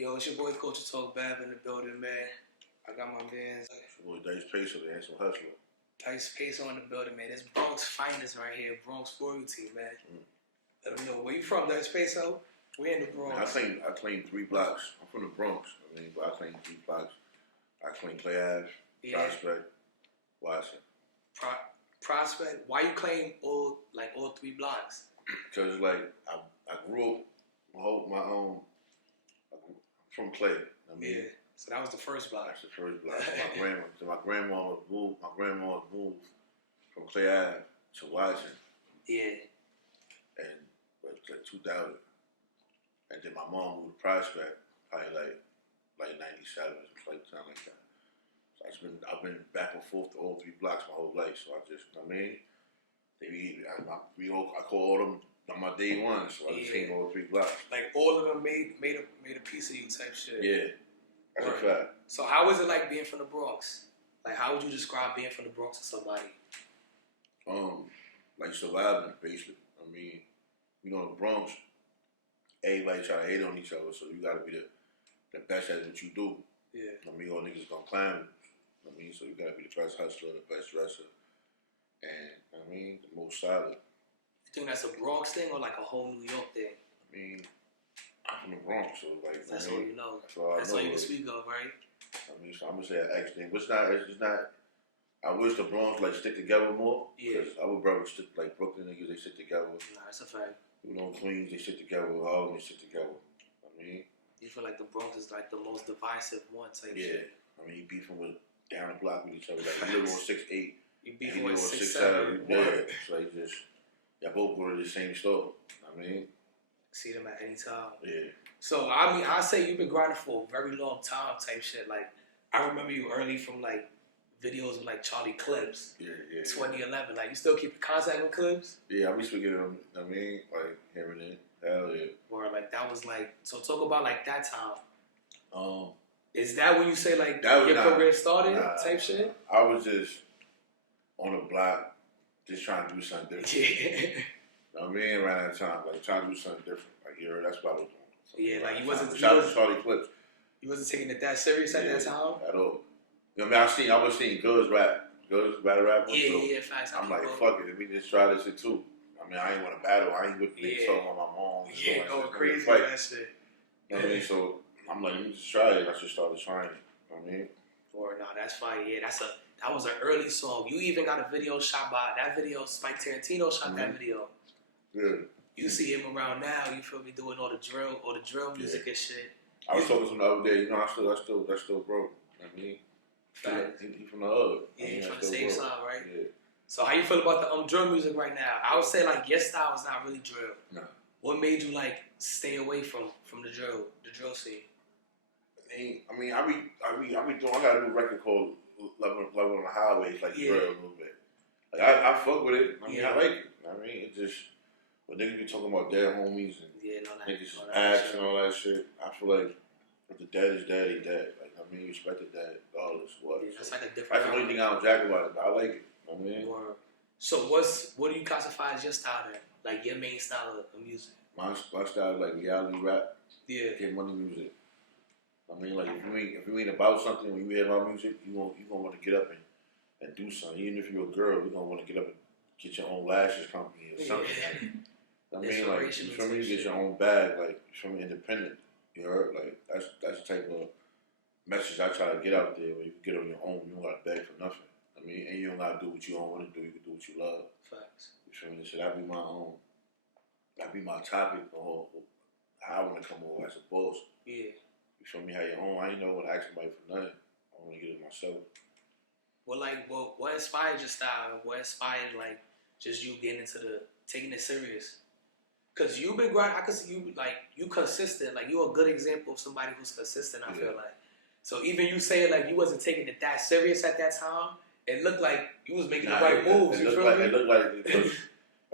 Yo, it's your boy Coach Talk Bev in the building, man. I got my mans. It's your boy Dyce Payso, the handsome hustler. Dyce Payso in the building, man. This Bronx finest right here, Bronx royalty, man. Let me know where you from, Dyce Payso. We in the Bronx. Man, I claim 3 blocks. I'm from the Bronx. But I claim 3 blocks. I claim Clay Ave, Prospect, Watson. Prospect. Why you claim all 3 blocks? Because I grew up I'm from Clay. Yeah. So that was the first block. That's the first block. My grandma moved from Clay Ave to Watson. Yeah. And like 2000. And then my mom moved to Prospect, probably like 97, something like that. So I've been back and forth to all 3 blocks my whole life. So I call all them my day ones. So I just came all 3 blocks. Like all of them made a piece of you type shit. Yeah, that's a fact. So how was it like being from the Bronx? Like how would you describe being from the Bronx to somebody? Like surviving basically. The Bronx, everybody try to hate on each other, so you gotta be the best at what you do. Yeah. All niggas gonna climb. So you gotta be the best hustler, the best dresser, and the most solid. You think that's a Bronx thing or like a whole New York thing? I'm from the Bronx, so that's all you know. That's all you can speak of, right? So I'm gonna say an X thing, but it's just not. I wish the Bronx stick together more. Yeah. Because our brothers like Brooklyn niggas, they stick together. Nah, that's a fact. Queens, they stick together. Harlem, they stick together. You feel like the Bronx is like the most divisive one type shit. You beefing with down the block with each other. Like you live on 6'8". You beefing with 6'7". Yeah. So y'all both go to the same store. See them at any time. Yeah. So I say you've been grinding for a very long time type shit. Like I remember you early from like videos with like Charlie Clips. Yeah. 2011. Like you still keep in contact with Clips? Yeah, I be speaking to them. Like here and there. Hell yeah. Or like that was like, so talk about like that time. Is that when you say like your career started type shit? I was just on the block, just trying to do something different. Yeah. Around that time, trying to do something different. That's what I was doing. Yeah, like you wasn't. Shout out to Charlie Clips. You wasn't taking it that serious at that time? At all. I was seeing girls battle rap. Yeah, facts. I'm like, fuck it, let me just try this shit too. I ain't want to battle. I ain't with niggas talking about my mom. Yeah, going crazy with that shit. So I'm like, let me just try it. I just started trying it. Or no, that's fine. Yeah, that was an early song. You even got a video shot by that video. Spike Tarantino shot that video. Yeah. You see him around now. You feel me doing all the drill music and shit. I was talking to him the other day. I still broke. He from the hood. Yeah, he from the same side, right? Yeah. So how you feel about the drill music right now? I would say like your style is not really drill. No. What made you stay away from the drill scene? I got a new record called Love on the Highway. It's drill a little bit. I fuck with it. I like it. It just when niggas be talking about dead homies and niggas ass and all that shit. I feel like if the dead is dead, he dead. You respect the dead, regardless of what. Yeah, that's like a different. That's the only thing I don't jack about it, but I like it. So what do you classify as your style then? Like your main style of music? My style is reality rap. Yeah. Get money music. If you ain't about something, when you hear my music, you gonna want to get up and do something. Even if you're a girl, you gonna want to get up and get your own lashes company or something. You feel me? Get your own bag, independent. You heard? That's the type of message I try to get out there where you can get on your own. You don't gotta beg for nothing. And you don't gotta do what you don't want to do. You can do what you love. Facts. You feel me? So that'd be my own. That'd be my topic or how I want to come over as a boss. Yeah. You feel me? How your own. I ain't know what to ask somebody for nothing. I want to get it myself. What inspired your style? What inspired just you getting into taking it serious? Cause you've been grinding. I can see you you consistent. You're a good example of somebody who's consistent. I feel like. So even you saying you wasn't taking it that serious at that time, it looked like you was making the right moves. It looked like if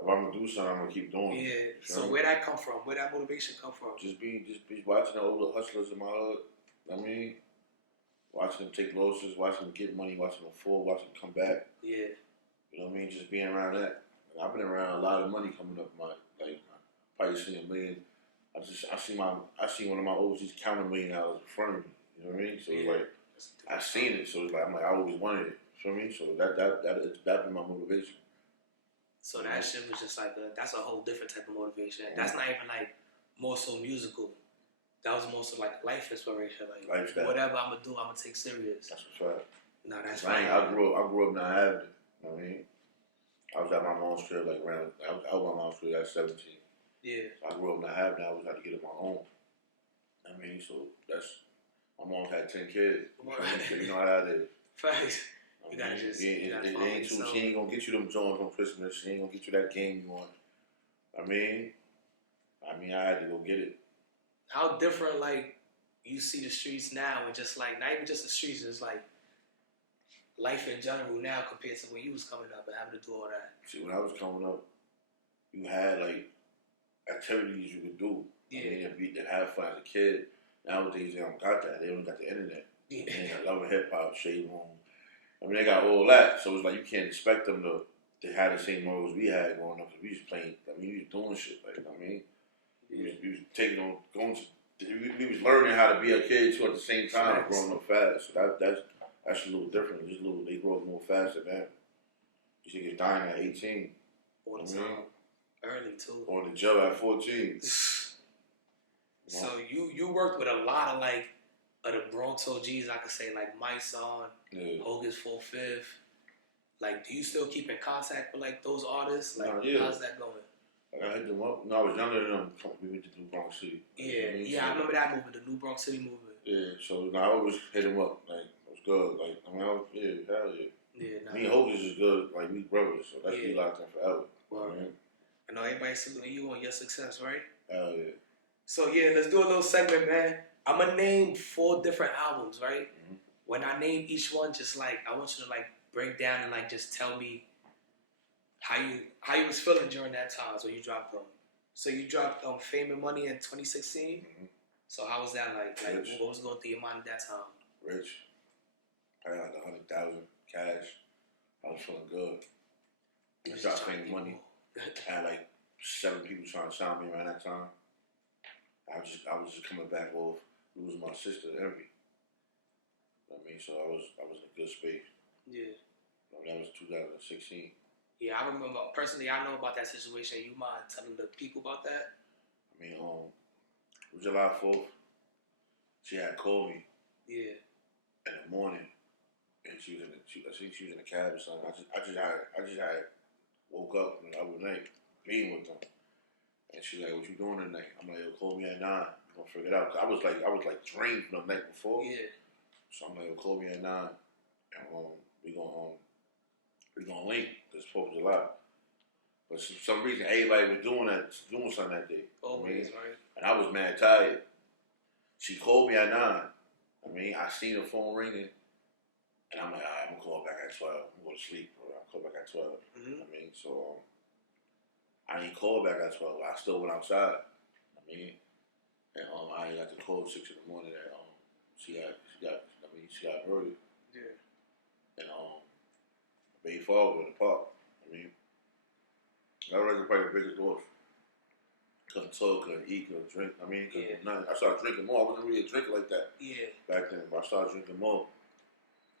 I'm gonna do something, I'm gonna keep doing it. Yeah. So where that come from? Where that motivation come from? Just be watching the older hustlers in my hood. Watching them take losses, watching them get money, watching them fall, watching them come back. Yeah. You know what I mean? Just being around that. I've been around a lot of money coming up. Probably seen I see one of my OGs count $1 million in front of me. You know what I mean? So it's like I seen it. So it's like I always wanted it. You know what I mean? So that been my motivation. So that shit was just like that's a whole different type of motivation. That's not even like more so musical. That was more so like life inspiration. Like Lifestyle. whatever I'm gonna do, I'm gonna take serious. That's what's right. No, that's right. I grew up in Mount Avenue. You know what I mean? I was at my mom's crib like around. I was at my mom's crib at 17. Yeah. So I grew up in Mount Avenue. I always had to get it my own. I mean, so that's my mom had 10 kids. You know how that is. Facts. You gotta just. She ain't gonna get you them joints on Christmas. She ain't gonna get you that game you want. I mean, I had to go get it. How different, like, you see the streets now, and just like not even just the streets, it's like life in general now compared to when you was coming up and having to do all that. See, when I was coming up, you had like activities you could do. Yeah. I mean, to have fun as a kid. Nowadays they don't got that. They don't got the internet. Yeah. They got Love and Hip Hop, Shade Room. I mean, they got all that. So it's like you can't expect them to have the same morals we had growing up. Cause we was playing. I mean, we was doing shit. Like I mean, we was taking on going to. We was learning how to be a kid too at the same time, growing up fast. So that's a little different. They grow up more faster, man. You niggas dying at 18. All the time. Early too. Or the jail at 14. So you worked with a lot of like of the Bronx OGs, I could say, like My Son, Hogan's 4/5. Like, do you still keep in contact with like those artists? Like, how's that going? Like, I hit them up. No, I was younger than them. We went to New Bronx City. I remember that movement, the New Bronx City movement. Yeah, so I always hit them up. Like, it was good. Like, I mean, hell yeah. Yeah, me and Hogan's is good. Like, we brothers, so that's be locked in forever. Well, I know everybody's saluting you on your success, right? Hell yeah. So yeah, let's do a little segment, man. I'm gonna name 4 different albums, right? Mm-hmm. When I name each one, just like I want you to like break down and like just tell me how you was feeling during that time. So you dropped them. So you dropped Fame and Money in 2016. Mm-hmm. So how was that like? Like Rich. what was going through your mind at that time? Rich. I had like 100,000 cash. I was feeling good. I dropped Fame and Money. I had like 7 people trying to sign me around that time. I was just coming back off losing my sister, Envy. I mean, so I was in a good space. Yeah. That was 2016. Yeah, I remember personally. I know about that situation. You mind telling the people about that? I mean, July 4th, she had called me. Yeah. In the morning, and I think she was in a cab or something. I just had woke up the other night, being with them. And she's like, "What you doing tonight?" I'm like, "Yo, call me at 9. We're gonna figure it out." Cause I was like drained from the night before. Yeah. So I'm like, "Yo, call me at 9, and we gonna link this 4th of July." But for some reason, everybody was doing something that day. Always, right? And I was mad tired. She called me at 9. I mean, I seen her phone ringing, and I'm like, "All right, I'm gonna call back at 12. I'm gonna go to sleep, bro. I'll call back at 12." Mm-hmm. I mean, so. I didn't call back at 12. I still went outside. I mean, and I got the call at 6 in the morning that she got murdered. Yeah. And Bay Fall in the park. I mean, that was probably the biggest loss. Couldn't talk, couldn't eat, couldn't drink. I mean, nothing. I started drinking more. I wasn't really a drinker like that. Yeah. Back then, but I started drinking more.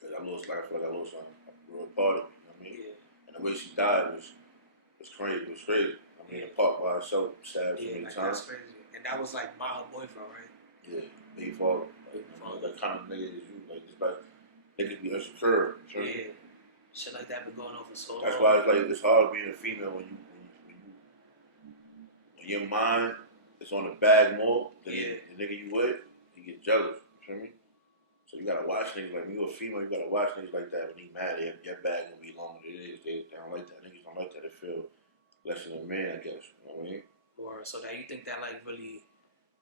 Cause I feel like I lost a real part of me. You know what I mean? Yeah. And the way she died was crazy. It was crazy. I mean, the park by herself, stabbed so many times. That's crazy. And that was like my boyfriend, right? Yeah, Bay Fall. Like kind of nigga is you. Like, it's like, niggas be insecure. Sure? Yeah. Shit like that been going on for so long. That's why it's like, it's hard being a female when your mind is on the bag more than the nigga you with, you get jealous. You feel me? So you gotta watch niggas like, when you're a female, you gotta watch niggas like that. When they mad, your bag gonna be longer than it is. They don't like that. Niggas don't like that. They feel less than a man, I guess. You know what I mean? Or so that you think that like really,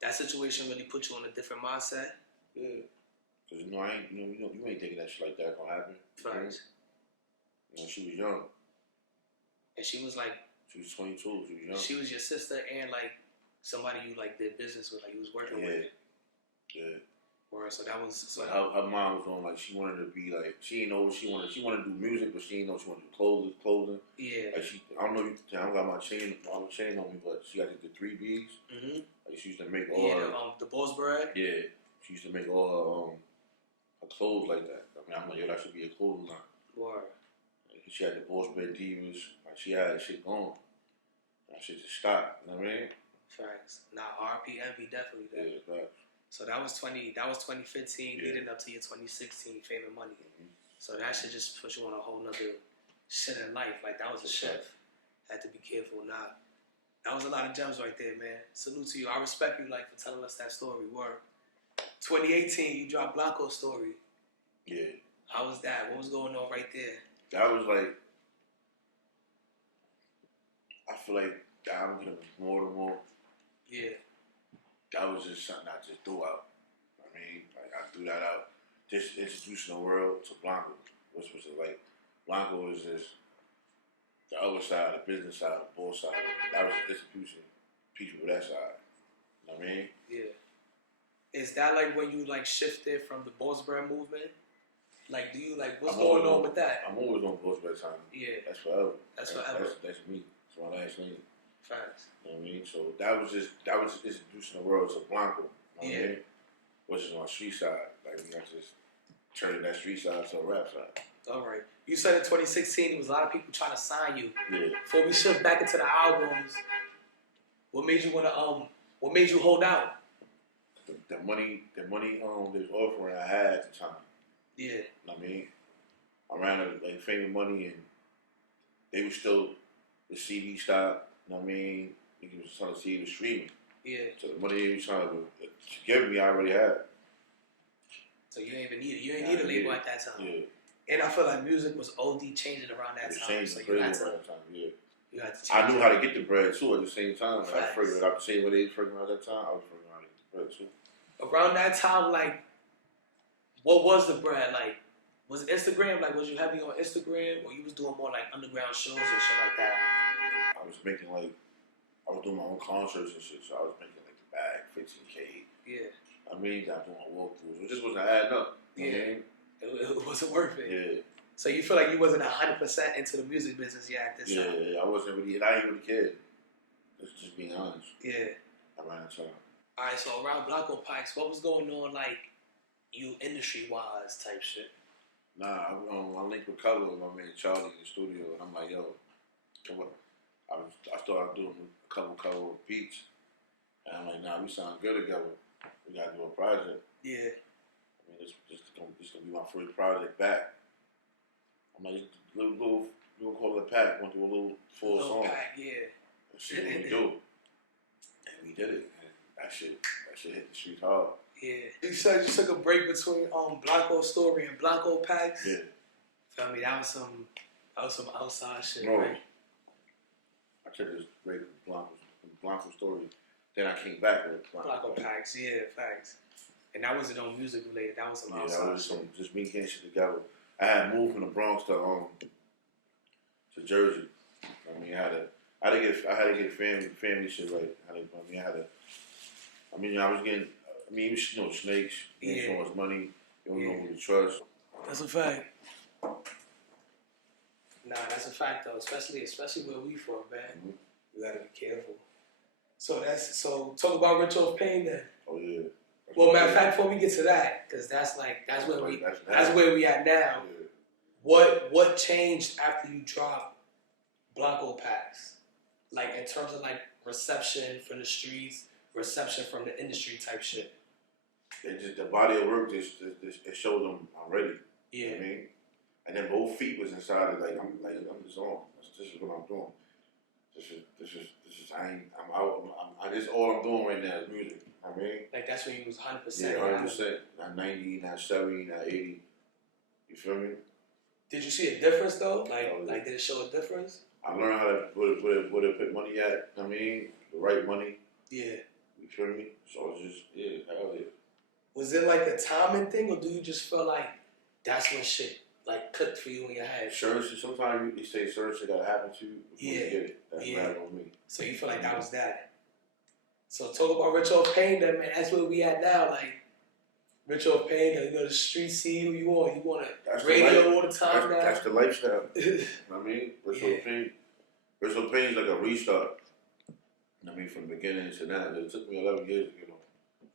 that situation really put you on a different mindset? Yeah. Cause you ain't thinking that shit like that gonna happen. Right. You know, she was young. And she was like. She was 22. She was young. She was your sister and like somebody you like did business with, like you was working with. Yeah. Or so that was so. Like her mom was on like she wanted to be like she didn't know what she wanted. She wanted to do music, but she didn't know she wanted to do clothing. Yeah. Like I don't know. I don't got my chain on me, but she got the 3Bs. Mhm. Like she used to make all the boss bread. Yeah, she used to make all her clothes like that. I mean, I'm like, yo, that should be a clothing line. Word. Like, she had the boss bread divas. Like she had that shit going. That shit just stopped. You know what I mean? Facts. Nah, RP Envy definitely that. Yeah, facts. So that was 2015 Yeah. leading up to your 2016 Fame and Money. Mm-hmm. So that should just put you on a whole nother shit in life. Like that was a shift. Had to be careful. Nah, that was a lot of gems right there, man. Salute to you. I respect you like for telling us that story. Word. 2018, you dropped Blanco's story. Yeah. How was that? What was going on right there? That was like, I feel like I'm getting more and more. Yeah. That was just something I just threw out. I mean, like I threw that out. Just introducing the world to Blanco, which was like, Blanco is just the other side, the business side, the boss side. That was introducing people to that side. You know what I mean? Yeah. Is that like when you like shifted from the Boss Brand movement? Like, do you like what's going on with that? I'm always on boss by the time. Yeah. That's forever. That's forever. That's me. That's my last name. Facts. You know what I mean? So that was just introducing the world to Blanco. You know what I mean? Which is on street side. Like we got just turning that street side to a rap side. All right. You said in 2016 there was a lot of people trying to sign you. Yeah. Before we shift back into the albums, what made you what made you hold out? The money they was offering I had at the time. Yeah. You know what I mean? I ran like Fame and Money and they were still the CD stop, you know what I mean? Niggas was trying to see the streaming. Yeah. So the money they was trying to give me I already had. So you ain't even need it. You ain't need a label at that time. Yeah. And I feel like music was OD changing around that time. So you had to yeah. You had to I knew how to get the bread too at the same time. Facts. I figured out the same way they was figuring out that time, I was figuring out how to get the bread too. Around that time, like, what was the brand like? Was it Instagram? Like, was you heavy on Instagram, or you was doing more like underground shows and shit like that? I was making like, I was doing my own concerts and shit, so I was making like the bag, 15K. Yeah. I mean, I was doing my walkthroughs. It just wasn't adding up. You know what I mean? It wasn't worth it. Yeah. So you feel like you wasn't 100% into the music business yet at this time? Yeah, I wasn't really, and I ain't really cared. Let's just being honest. Yeah. Around the time. All right, so around Blanco Pikes, what was going on, like, you industry-wise type shit? Nah, I linked with Color with my man Charlie in the studio, and I'm like, yo, come on. I started doing a couple beats, and I'm like, nah, we sound good together. We gotta do a project. Yeah. I mean, this gonna be my first project back. I'm like, little call it a pack. Want to do a little full song. Pack, yeah. And shit, what we do. And we did it. And that shit hit the streets hard. Yeah. You said you took a break between Blanco's story and Blanco Packs. Yeah. Feel me? That was some outside shit, No. right? I took this break from Blanco's story. Then I came back with Blanco Packs, yeah, facts. And that wasn't on music related. That was some that outside was shit. just me getting shit together. I had moved from the Bronx to Jersey. I mean, I had to get family shit right. I was getting. You know, snakes. You ain't so much money. You don't know who to trust. That's a fact. Nah, that's a fact though. Especially where we from, man. Mm-hmm. We gotta be careful. So talk about Rich Off Pain then. Oh yeah. Well, matter of fact, before we get to that, because that's where we at now. Yeah. What changed after you dropped Blanco Packs? Like in terms of like reception from the streets, reception from the industry type shit. The body of work it showed them I'm ready. Yeah. You know what I mean? And then both feet was inside it. I'm just on. This is what I'm doing. This is all I'm doing right now is music. I mean, like that's when you was 100%. Yeah, 100%. Not 90, not 70, not 80. You feel me? Did you see a difference though? Like did it show a difference? I learned how to where to put money at. I mean, the right money. Yeah. You feel me? So it's just hell yeah. Was it like a timing thing, or do you just feel like that's when shit like clicked for you in your head? Sometimes you say certain shit gotta happen to you before you get it. That's what happened with me. So you feel like that was that. So talk about Rich Off Pain then, man. That's where we at now. Like, Ritual of pain, you know, the street see you. You want That's a the radio life. all the time now. That's the lifestyle. I mean, Ritual Pain is like a restart. I mean, from the beginning to now, it took me 11 years to get on.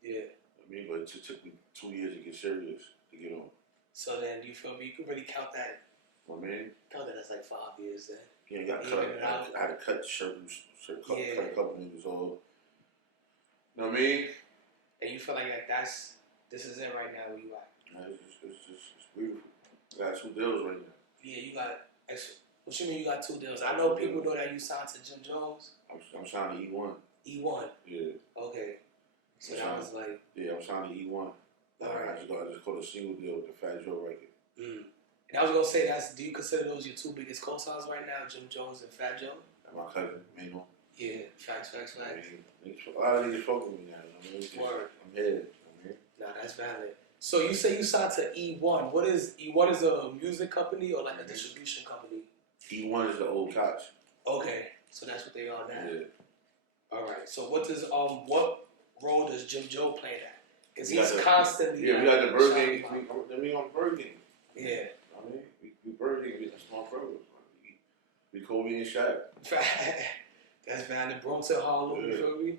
Yeah. I mean, but it took me 2 years to get serious to get on. So then, do you feel me? You can really count that. I mean, Count that as like 5 years then. Yeah, got cut. I had to cut certain cut a couple niggas off. You know what I mean? And you feel like this is it right now where you at? It's beautiful. I got 2 deals right now. Yeah, you got. What you mean you got 2 deals? I know people know that you signed to Jim Jones. I'm signed to E1. E1. Yeah. Okay. So that was like. Yeah, I'm signed to E1. All right. I just caught a single deal with the Fat Joe record. Mm. And I was gonna say do you consider those your 2 biggest co-stars right now, Jim Jones and Fat Joe? And my cousin, Mano. Yeah, facts. I mean, a lot of niggas fuck with me now. I mean, I'm here. Nah, that's valid. So you say you signed to E1. What is E1? Is a music company or like a distribution company? E1 is the old cops. Okay, so that's what they are now. Yeah. All right. So what role does Jim Joe play in that? Because he's constantly. Yeah, we got the Bird Gang. We on Bird Gang. Yeah. I mean, we Bird Gang. That's my brother. We Kobe and Shaq. That's valid. Bronx and Harlem. You feel me?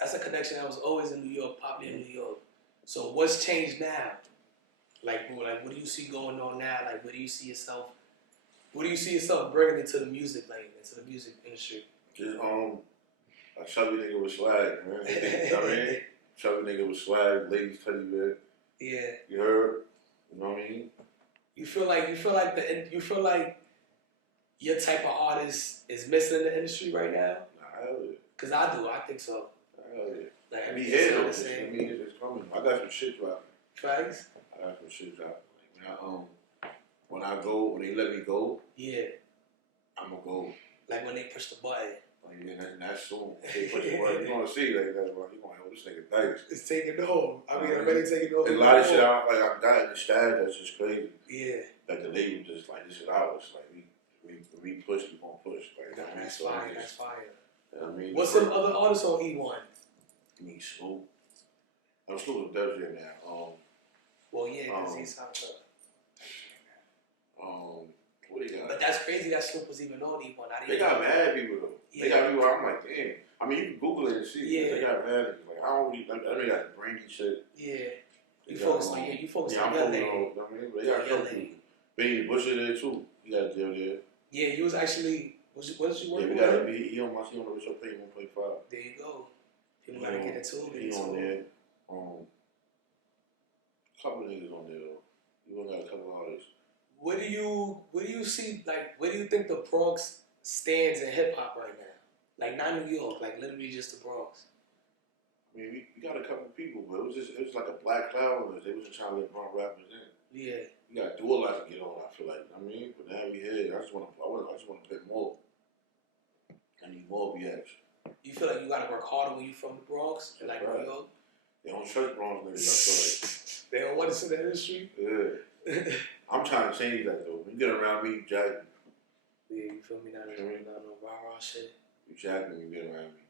That's a connection that was always in New York, popular in New York. So what's changed now? Like, bro, what do you see going on now? Like, what do you see yourself bringing into the music lane, into the music industry? Just a chubby nigga with swag, man. I mean, chubby nigga with swag, ladies teddy bear. Yeah. You heard? You know what I mean? You feel like your type of artist is missing in the industry right now? Nah, hell yeah. Cause I do. I think so. Hell yeah. Like, I mean, it's coming. I got some shit dropping. Facts? I got some shit dropping. Like, when I go, when they let me go, yeah, I'ma go. Like when they push the button. Like, yeah, that's soon. They push the button. You gonna see like that? You gonna this nigga Dyce. It's taking home. I mean, I'm really taking over. A lot of shit I've gotten the stash that's just crazy. Yeah. Like the label just like, this is ours. Like we push, we gonna push. Like, nah, that's fire. That's fire. You know what I mean? What's some other artists on E1? I mean, Snoop. I'm Snoop with Def Jam now. Well, yeah, because he's signed to. What they got? But that's crazy that Snoop was even on E1. They got mad people though. Yeah. They got people. I'm like, damn. I mean, you can Google it and see. Yeah. They got mad. Like, I don't really. I mean, got the brainy shit. Yeah. You focus on your lane. I mean, but they got your lane. Benny Busher there too. He got a deal there. Yeah, he was actually. What did you work with? Yeah, we got to be. He on the Ritual Pain 1.5. There you go. People gotta get into it. He on there. Couple niggas on there though. You only got a couple artists. What do you see? Like, where do you think the Bronx stands in hip hop right now? Like, not New York. Like, literally just the Bronx. I mean, we got a couple people, but it was like a black cloud on us. They wasn't trying to let Bronx rappers in. Yeah. You gotta do a lot to get on. I feel like. I mean, but now we here. I just want to put more. I need more reaction. You feel like you gotta work harder when you from the Bronx, like New York. They don't trust Bronx niggas. I feel like they don't want us in the industry. Yeah. I'm trying to change that though. When you get around me, you jack me. Yeah, you feel me? Not no rah shit. You jack me when you get around me.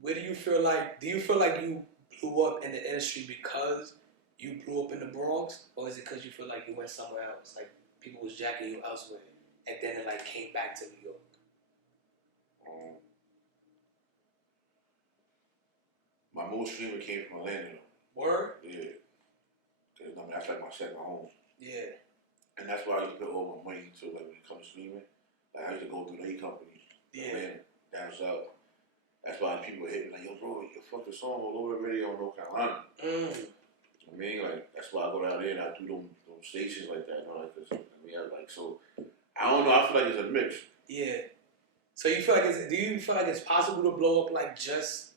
Where do you feel like you blew up in the industry because you blew up in the Bronx, or is it because you feel like you went somewhere else, like people was jacking you elsewhere, and then it like came back to New York? My most streamer came from Atlanta. Word? Yeah. Cause I mean that's like my second home. Yeah. And that's why I used to put all my money into like when it comes to streaming. Like I used to go through the companies. Yeah. Atlanta, down south. That's why people hit me like, yo, bro, you fucking song all over the radio in North Carolina. I mean, like, that's why I go down there and I do them stations like that. You know, like, so, I don't know, I feel like it's a mix. Yeah. So do you feel like it's possible to blow up like just,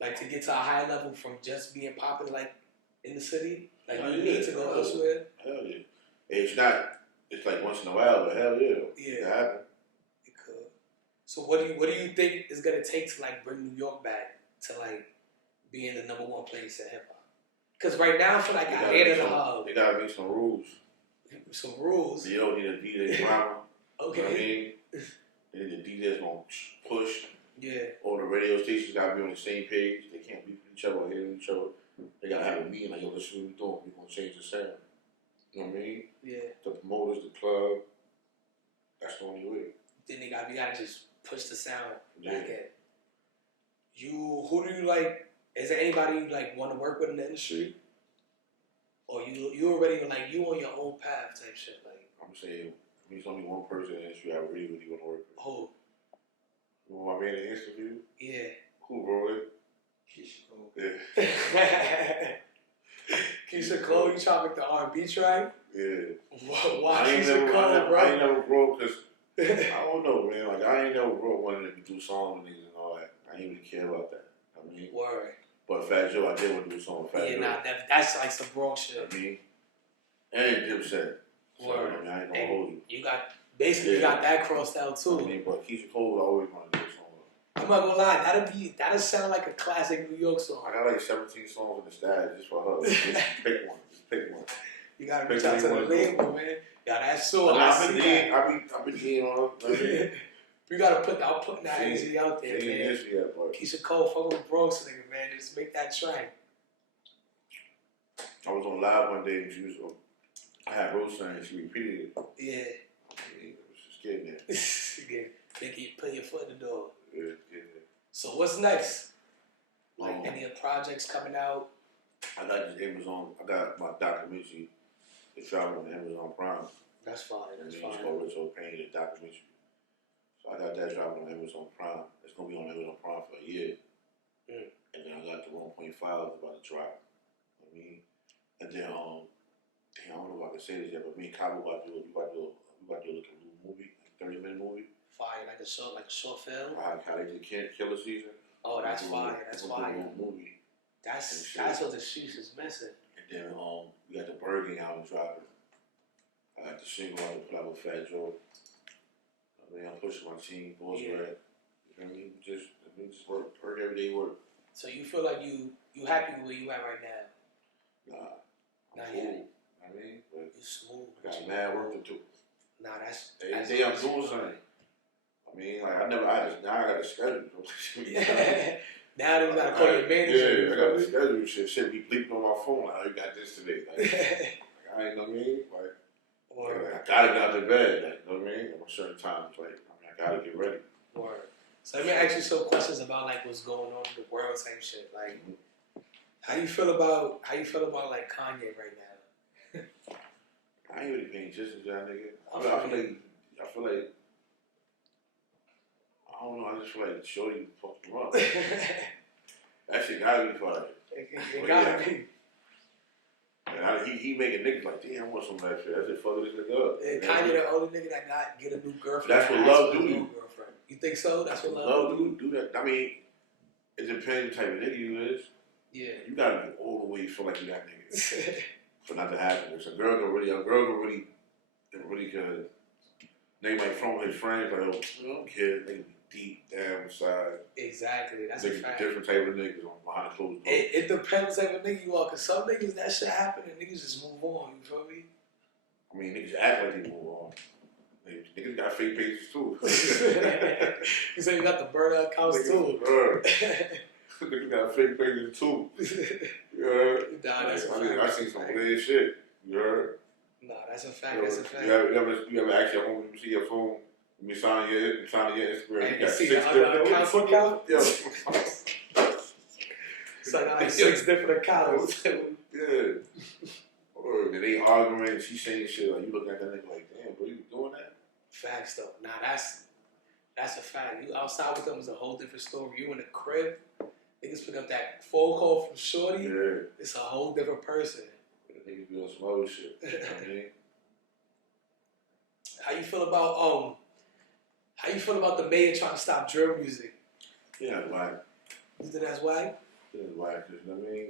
like to get to a high level from just being popular like in the city? Like you need to go elsewhere? Hell yeah. It's like once in a while, but hell yeah. Yeah. It can happen. It could. So what do you think is gonna take to like bring New York back to like being the #1 place in hip hop? Because right now I feel like I hate it all. There gotta be some rules. Some rules. You don't need a DJ drama. Okay. You know what I mean? They need a DJ that's gonna push. Yeah. All the radio stations gotta be on the same page. They can't be each other or hit each other. they gotta have a meeting like, yo, this is what we doing. We gonna change the sound. You know what I mean? Yeah. The promoters, the club. That's the only way. Then we gotta just push the sound Yeah. back at. Who do you like? Is there anybody you like want to work with in the industry? Or you already like you on your own path type shit? Like I'm saying, there's only one person in the industry I really, really want to work with. who? Who my man in the interview? Yeah. Who, bro? Keisha Cole. Yeah. Keisha Cole, you trying to make the R&B track? Yeah. Why Keisha Cole, bro? I ain't never broke because I don't know, man. Like I ain't never broke wanting to do songs with niggas and all that. I ain't really care about that. I mean, Word. but Fat Joe, I did want to do a song with Fat Joe. Yeah, nah, that's like some Bronx shit. I mean, and Dipset. So, Word. I mean, I ain't gonna hold you. You got basically you got that crossed out too. I mean, but Keisha Cole, I always want to do a song with. I'm not gonna lie, that'll sound like a classic New York song. I got like 17 songs in the stash just for her. Just pick one. Just pick one. You gotta reach out to the label, man. Yeah, that's sure. I've been getting on her. We gotta I'm putting that energy out there, man. But Keisha Cole, fuck with Bronx nigga, man. Just make that track. I was on live one day and she was, I had Rose saying she repeated it. Yeah. I mean, it was just getting there. Yeah. Make you put your foot in the door. Yeah. So what's next? Like any projects coming out? I got this Amazon. I got my documentary. It's traveling on Amazon Prime. That's fine. That's fine. It's called Rich Old Pain, the documentary. So I got that dropping on Amazon Prime. It's gonna be on Amazon Prime for a year. And then I got the 1.5 about to drop. I mean, and then damn, I don't know if I can say this yet, but me and Cabo about to do like a little movie, like 30-minute movie. Fire, like a short film. How they did Killer Season. Oh, that's fire. That's fire. Movie. That's what the sheets is missing. And then we got the Burger album dropping. I got the single out to put out with Fat Joe. I mean, I'm pushing my team, boys red. You know what I mean? Just work everyday work. So you feel like you happy with where you at right now? Nah, Not I'm yet. cool. I mean, but You smooth. I got mad work to do. Nah, that's Every day I'm doing something. I mean, like now I got a schedule. Now you gotta call your manager. Yeah, I got a schedule. Shit be bleeping on my phone. Like, oh, you got this today. Like, I ain't know what I mean. Like, I gotta get out of bed. Like, you know what I mean? At a certain times, like, I gotta get ready. Word. So let me ask you some questions about like what's going on in the world, type shit. Like, how you feel about like Kanye right now? I ain't really paying attention to that nigga. I feel like I don't know. I just feel like Shorty fucked him up. That shit gotta be fire. It gotta be. And he making niggas like, damn, I want some of that shit. That shit fucking this nigga up. And Kanye the only nigga that get a new girlfriend. That's what love do. You think so? That's what love do that. I mean, it depends the type of nigga you is. Yeah. You gotta be all the way feel like you got niggas for not to happen. It's a girl can really good. They might from his friends like, oh, I don't care. They can be deep down inside. Exactly. That's a fact. Different type of niggas on behind closed doors. It depends type of nigga you are. Cause some niggas that shit happen and niggas just move on. You feel me? I mean, niggas act like they move on. Niggas got fake pages too. You say you got the burner accounts too. Niggas got fake pages too. You heard? Nah, that's a fact. I seen some weird shit. You heard? Nah, that's a fact. That's a fact. You ever ask your home to see your phone? You sign your Instagram. And you got see 6 the different accounts look out? Yeah. So I got like 6 different accounts. Yeah. Or they arguing and she saying shit like you looking at that nigga like, damn, bro, you doing that? Facts though. Nah, that's a fact. You outside with them is a whole different story. You in the crib, niggas pick up that phone call from Shorty. Yeah. It's a whole different person. Niggas be on some other shit. You know what I mean? How you feel about the mayor trying to stop drill music? Yeah, like. You think that's why? Yeah, like, cause I mean,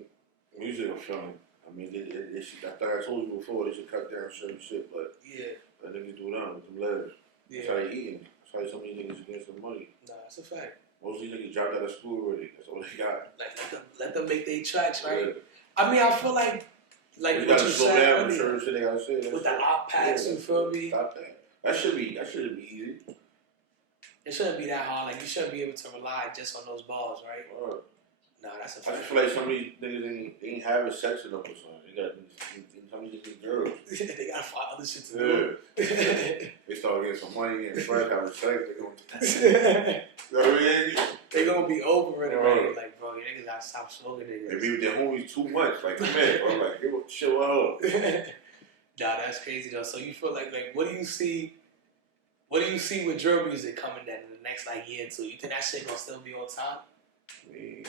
music is feeling. I mean, I thought I told you before they should cut down certain shit, but Yeah. I niggas do them with them letters. Yeah. That's how they eating. That's how some of these niggas getting some money. Nah, that's a fact. Most of these niggas dropped out of school already. That's all they got. Like let them make their tracks, right? Yeah. I mean, I feel like You what gotta you slow said down with earlier, certain shit they gotta say. with the op packs, you feel me? Stop that. That should be easy. It shouldn't be that hard. Like you shouldn't be able to rely just on those balls, right? Nah, that's a I fact. just feel like some of these niggas ain't having sex enough or something. They got some of these girls. They gotta find other shit to do. They start getting some money and friends having sex. They gonna, you know what I mean? They gonna be over it already. Like, bro, you niggas gotta stop smoking niggas. They be with their homies too much. Like, man, bro, like, chill out. Nah, that's crazy though. So you feel like what do you see? What do you see with drill music coming down in the next like year or two? You think that shit gonna still be on top? I mean,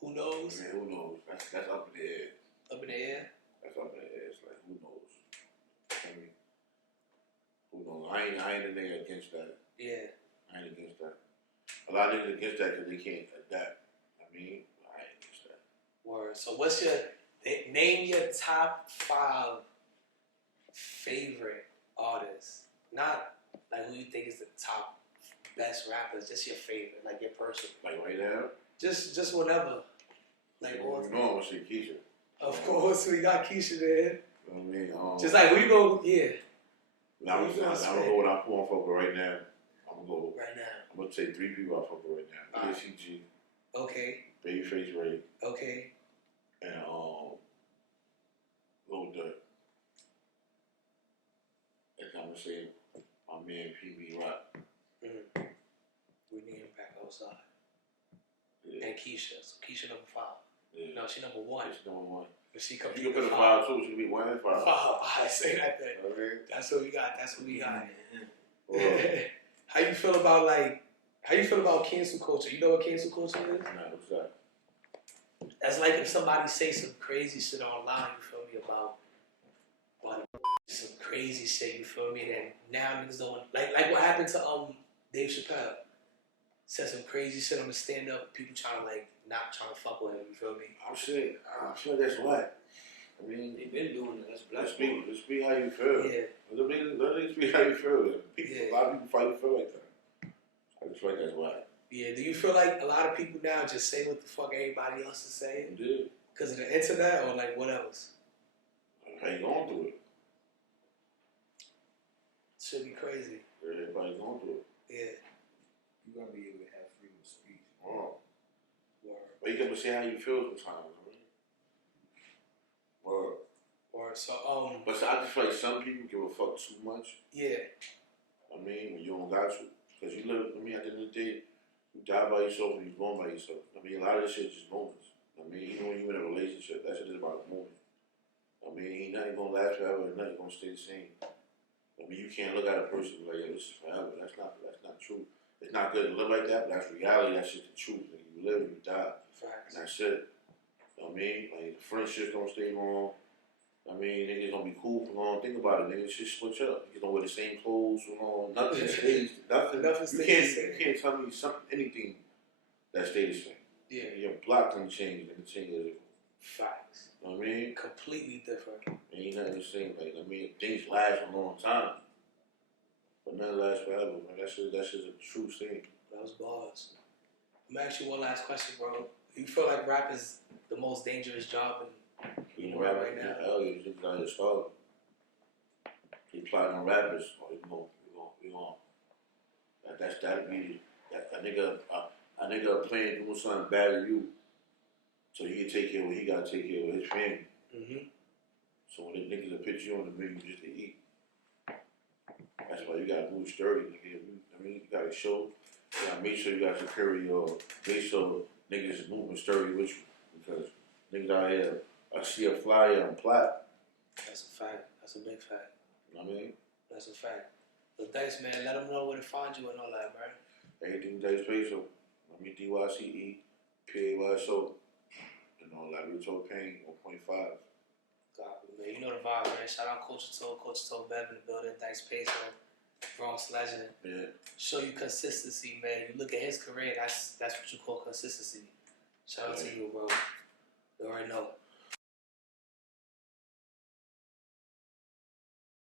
who knows? Man, who knows? That's up in the air. Up in the air? That's up in the air. It's like, who knows? I mean, who knows? I ain't a nigga against that. Yeah. I ain't against that. A lot of niggas against that because they can't adapt. I mean, I ain't against that. Word. So what's name your top 5 favorite artists? Not like who you think is the top best rappers, just your favorite, like your person. Like right now? Just whatever. Like all you know I'm gonna say Keisha. Of course, we got Keisha there. You know what I mean? Just like we go, yeah. I'm gonna go with I'm going fuck with right now. I'm gonna go right now. I'm gonna say 3 people I fuck with right now. ACG. Okay. Babyface Ray. Okay. And Lil Durk. And I'm gonna say my man PB Rock. We need him back outside. Yeah. And Keisha. So Keisha number 5. Yeah. No, she number 1. She's number 1. If she comes you can put a 5 too. She can be 1 and 5. 5. I say that then. Okay. That's what we got. That's what we got. Well, How you feel about cancel culture? You know what cancel culture is? Nah, what's that? That's like if somebody say some crazy shit online, you feel me, about some crazy shit, you feel me, then now niggas don't like what happened to Dave Chappelle. Said some crazy shit on the stand up, people trying to not trying to fuck with him, you feel me? I feel like that's whack. I mean, they've been doing it. That's black. Let's speak how you feel. Yeah. Let me speak how you feel. A lot of people fight you feel like that. I just feel like that's whack. Yeah, do you feel like a lot of people now just say what the fuck everybody else is saying? You did. Because of the internet or like what else? How you going through it? Should be crazy. Everybody going through it. Yeah. You gotta be able to have freedom of speech. Wow. Word. But you gotta say how you feel sometimes. Word. Word. So But I just feel like some people give a fuck too much. Yeah. I mean, when you don't got to. Because you live, at the end of the day, you die by yourself and you're born by yourself. I mean, a lot of this shit is just moments. I mean, even when you're in a relationship, that shit is about a moment. I mean, ain't nothing gonna last forever and nothing gonna stay the same. I mean, you can't look at a person and be like, yeah, this is forever. That's not true. It's not good to live like that, but that's reality. That's just the truth. Like, you live and you die. Facts. And that's it. I mean, like, friendships don't stay long. I mean, niggas don't be cool for long. Think about it, niggas just switch up. Niggas don't wear the same clothes for long. Nothing stays. Nothing stays the same. You can't tell me anything that stays the same. Yeah. Your block can change, and change. Facts. You know what I mean? Completely different. Ain't nothing the same. Like, I mean, things last a long time, but nothing lasts forever. Man. That's just a true thing. That was bars. I'm gonna ask you one last question, bro. You feel like rap is the most dangerous job in the world right now? Hell yeah, you got to start. He plotting on rappers. Oh, you going. That'd be a nigga playing doing something bad to you, so he can take care of what he got to take care of his family. Mm-hmm. So when the niggas will put you on the menu just to eat, that's why you gotta move sturdy, nigga. I mean, you gotta show, you gotta make sure you got security or make sure niggas is moving sturdy with you. Because niggas out here, I see a flyer on plat. That's a fact. That's a big fact. You know what I mean? That's a fact. But Dyce, man, let them know where to find you and all that, bro. Everything Dyce Payso. I mean, DYCE, Payso, and all that. Retail Pain, 1.5. God, man, you know the vibe, man. Shout out Coach Talk Bev in the building, Dyce Payso, Bronx legend. Yeah. Show you consistency, man. You look at his career, that's what you call consistency. Shout out to you, bro. You already know.